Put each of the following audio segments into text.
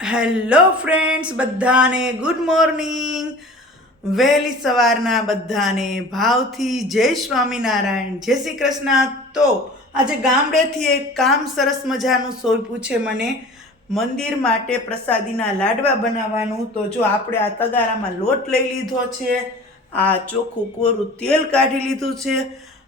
Hello friends બધાને good morning વહેલી સવારના બધાને ભાવથી જય સ્વામિનારાયણ. જય શ્રી કૃષ્ણ. તો આજે ગામડેથી એક કામ સરસ મજાનું સોંપ્યું છે મને. મંદિર માટે પ્રસાદીના લાડવા બનાવવાનું. તો જો આપણે આ તગારામાં લોટ લઈ લીધો છે, આ ચોખ્ખું કોરું તેલ કાઢી લીધું છે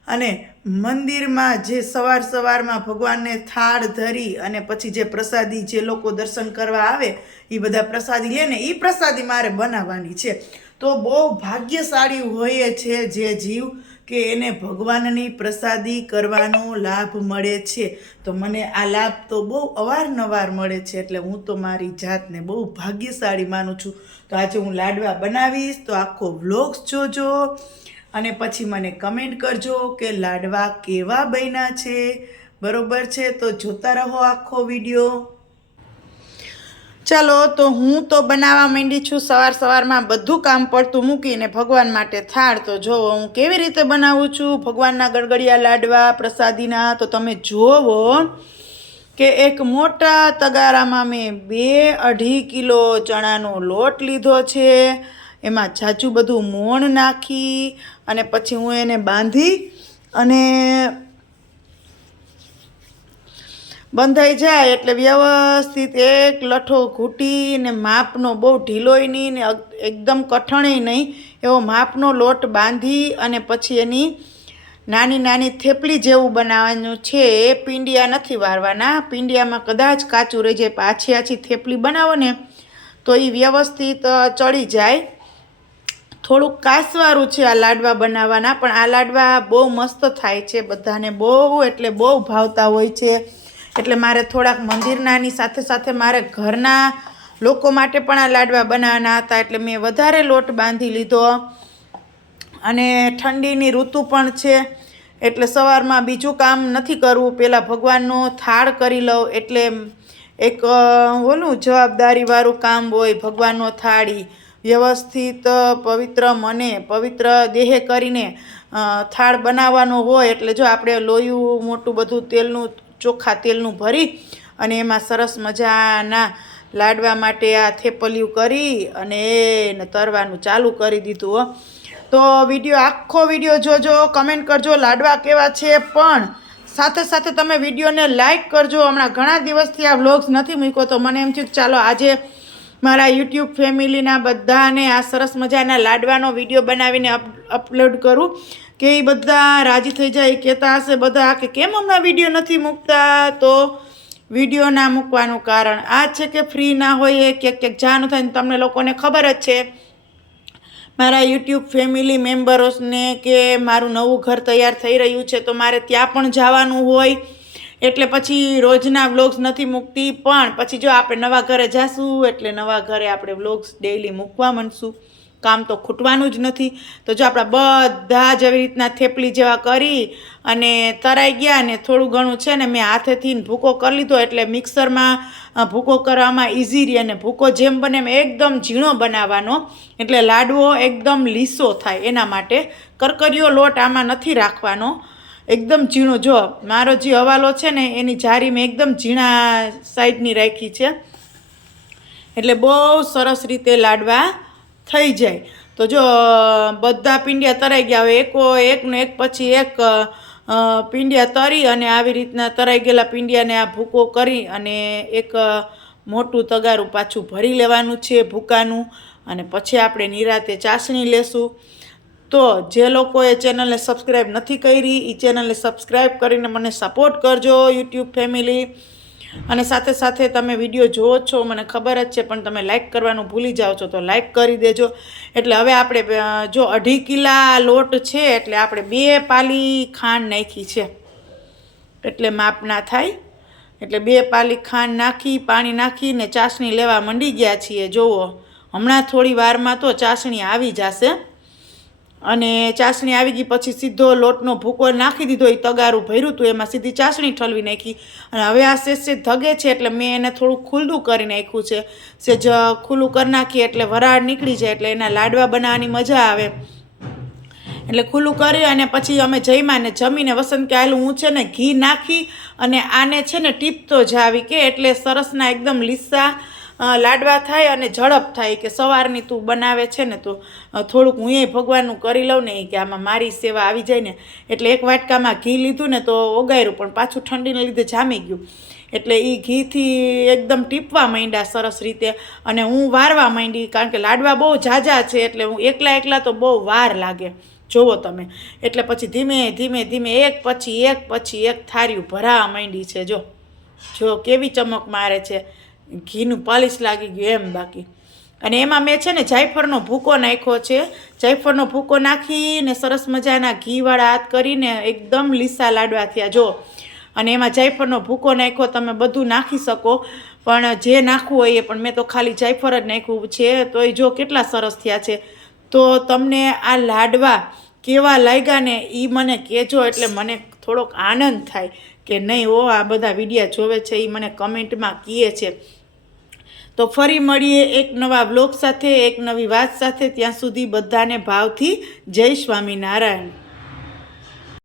અને મંદિરમાં જે સવાર સવારમાં ભગવાનને થાળ ધરી અને પછી જે પ્રસાદી જે લોકો દર્શન કરવા આવે, એ બધા પ્રસાદી લે ને એ પ્રસાદી મારે બનાવવાની છે. તો બહુ ભાગ્યશાળી હોય છે જે જીવ કે એને ભગવાનની પ્રસાદી કરવાનો લાભ મળે છે. તો મને આ લાભ તો બહુ અવારનવાર મળે છે, એટલે હું તો મારી જાતને બહુ ભાગ્યશાળી માનું છું. તો આજે હું લાડવા બનાવીશ, તો આખો વ્લોગ્સ જોજો. અને પછી મને કમેન્ટ કરજો કે લાડવા કેવા બન્યા છે. બરોબર છે? તો જોતા રહો આખો વીડિયો. ચાલો, તો હું તો બનાવવા માંડી છું. સવાર સવારમાં બધું કામ પડતું મૂકીને ભગવાન માટે થાળ તો જોવો હું કેવી રીતે બનાવું છું? ભગવાનના ગળગડિયા લાડવા, પ્રસાદીના, તો તમે જોવો કે એક મોટા તગારામાં મેં બે અઢી કિલો ચણાનો લોટ લીધો છે. એમાં જાજુ બધું મોણ નાખી અને પછી હું એને બાંધી અને બંધાઈ જાય એટલે વ્યવસ્થિત એક લઠ્ઠો ઘૂંટીને માપનો બહુ ઢીલોય નહીં ને એકદમ કઠણેય નહીં, એવો માપનો લોટ બાંધી અને પછી એની નાની નાની થેપલી જેવું બનાવવાનું છે, એ પીંડિયા નથી વારવાના પીંડિયામાં કદાચ કાચું રહી જાય પાછી આછી થેપલી બનાવો ને, તો એ વ્યવસ્થિત ચડી જાય. થોડુંક કાસવાળું છે આ લાડવા બનાવવાના, પણ આ લાડવા બહુ મસ્ત થાય છે બધાને, બહુ એટલે બહુ ભાવતા હોય છે. એટલે મારે થોડાક મંદિરનાની સાથે સાથે મારે ઘરના લોકો માટે પણ આ લાડવા બનાવવાના હતા, એટલે મેં વધારે લોટ બાંધી લીધો. અને ઠંડીની ઋતુ પણ છે, એટલે સવારમાં બીજું કામ નથી કરવું પહેલાં ભગવાનનો થાળ કરી લઉં, એટલે એક ઓલું જવાબદારીવાળું કામ હોય ભગવાનનો થાળી. વ્યવસ્થિત પવિત્ર મને, પવિત્ર દેહે કરીને થાળ બનાવવાનો હોય એટલે જો આપણે લોયું, મોટું બધું તેલનું, ચોખ્ખા તેલનું ભરી અને એમાં સરસ મજાના લાડવા માટે આ થેપલિયું કરી અને એને તરવાનું ચાલુ કરી દીધું તો વીડિયો, આખો વીડિયો જોજો, કમેન્ટ કરજો, લાડવા કેવા છે પણ સાથે સાથે તમે વિડીયોને લાઇક કરજો. હમણાં ઘણા દિવસથી આ વ્લોગ્સ નથી મૂક્યો તો મને એમ થયું કે ચાલો આજે મારા યુટ્યુબ ફેમિલીના બધાને આ સરસ મજાના લાડવાનો વીડિયો બનાવીને અપ, અપલોડ કરું કે એ બધા રાજી થઈ જાય કહેતા હશે બધા કે કેમ હમણાં વીડિયો નથી મૂકતા? તો વીડિયો ના મૂકવાનું કારણ આ છે કે ફ્રી ના હોય ક્યાંક ક્યાંક જવાનું થાય ને તમને લોકોને ખબર જ છે. મારા યુટ્યુબ ફેમિલી મેમ્બરોસને કે મારું નવું ઘર તૈયાર થઈ રહ્યું છે તો મારે ત્યાં પણ જવાનું હોય. એટલે પછી રોજના વ્લોગ્સ નથી મૂકતી, પણ પછી જો આપણે નવા ઘરે જાશું, એટલે નવા ઘરે આપણે વ્લોગ્સ ડેઈલી મૂકવા માંડશું. કામ તો ખૂટવાનું જ નથી. તો જો આપણા બધા જ એવી રીતના થેપલી જેવા કરી અને તરાઈ ગયા અને થોડું ઘણું છે ને મેં હાથેથી ભૂકો કરી લીધો, એટલે મિક્સરમાં ભૂકો કરવામાં ઇઝી રહે અને ભૂકો જેમ બને એમ એકદમ ઝીણો બનાવવાનો. એટલે લાડવો એકદમ લીસો થાય એના માટે. કરકરીયો લોટ આમાં નથી રાખવાનો. એકદમ ઝીણો. જો, મારો જે હવાલો છે ને, એની જારી મેં એકદમ ઝીણા સાઈડની રાખી છે. એટલે બહુ સરસ રીતે લાડવા થઈ જાય. તો જો, બધા પીંડિયા તરાઈ ગયા હવે એકો, એકનો એક પછી એક પીંડિયા તરી અને આવી રીતના તરાઈ ગયેલા પીંડિયાને આ ભૂકો કરી અને એક મોટું તગારું પાછું ભરી લેવાનું છે ભૂકાનું. અને પછી આપણે નિરાતે ચાસણી લેશું. તો જે લોકોએ ચેનલને સબસ્ક્રાઈબ નથી કરી એ ચેનલને સબસ્ક્રાઈબ કરીને મને સપોર્ટ કરજો યુટ્યુબ ફેમિલી. અને સાથે સાથે તમે વીડિયો જુઓ છો, મને ખબર જ છે, પણ તમે લાઇક કરવાનું ભૂલી જાઓ છો, તો લાઇક કરી દેજો. એટલે હવે આપણે જો અઢી કિલા લોટ છે, એટલે આપણે બે પાલી ખાંડ નાખી છે. એટલે માપ ના થાય. એટલે બે પાલી ખાંડ નાખી, પાણી નાખીને ચાસણી લેવા મંડી ગયા છીએ. જુઓ હમણાં થોડી વારમાં તો ચાસણી આવી જશે. અને ચાસણી આવી ગઈ પછી સીધો લોટનો ભૂકો નાખી દીધો એ તગારું ભર્યું હતું એમાં સીધી ચાસણી ઠલવી નાખી. અને હવે આ સેજ સેજ ધગે છે એટલે મેં એને થોડું ખુલ્લું કરી નાખ્યું છે. સેજ ખુલ્લું કરી નાખીએ એટલે વરાળ નીકળી જાય એટલે એના લાડવા બનાવવાની મજા આવે. એટલે ખુલ્લું કરી અને પછી અમે જમ્યા ને જમીને વસંત કે આલું હું છે ને ઘી નાખી અને આને છે ને ટીપતો જાવી કે એટલે સરસના એકદમ લીસા લાડવા થાય અને ઝડપ થાય કે સવારની તું બનાવે છે ને તો થોડુંક હું એ ભગવાનનું કરી લઉં ને કે આમાં મારી સેવા આવી જાય ને, એટલે એક વાટકામાં ઘી લીધું ને તો ઓગાયરું, પણ પાછું ઠંડીને લીધે જામી ગયું. એટલે એ ઘીથી એકદમ ટીપવા માંડ્યા સરસ રીતે, અને હું વારવા માંડી, કારણ કે લાડવા બહુ ઝાઝા છે, એટલે હું એકલા એકલા તો બહુ વાર લાગે. જોવો તમે. એટલે પછી ધીમે ધીમે ધીમે, એક પછી એક પછી એક થાર્યું ભરાવા માંડી છે. જો જો કેવી ચમક મારે છે. ઘીનું પાલિશ લાગી ગયું એમ બાકી. અને એમાં મેં છે ને જાયફળનો ભૂકો નાખ્યો છે. જાયફળનો ભૂકો નાખીને સરસ મજાના ઘીવાળા હાથ કરીને એકદમ લીસા લાડવા થયા. જો, અને એમાં જાયફળનો ભૂકો નાખ્યો, તમે બધું નાખી શકો. પણ જે નાખવું હોય એ, પણ મેં તો ખાલી જાયફળ જ નાખ્યું છે. તો એ જો કેટલા સરસ થયા છે. તો તમને આ લાડવા કેવા લાગ્યા ને એ મને કહેજો, એટલે મને થોડોક આનંદ થાય કે નહીં ઓ આ બધા વિડીયા જોવે છે એ મને કમેન્ટમાં કહે છે. તો ફરી મળીએ એક નવા બ્લોગ સાથે, એક નવી વાત સાથે. ત્યાં સુધી બધાને ભાવથી જય સ્વામિનારાયણ.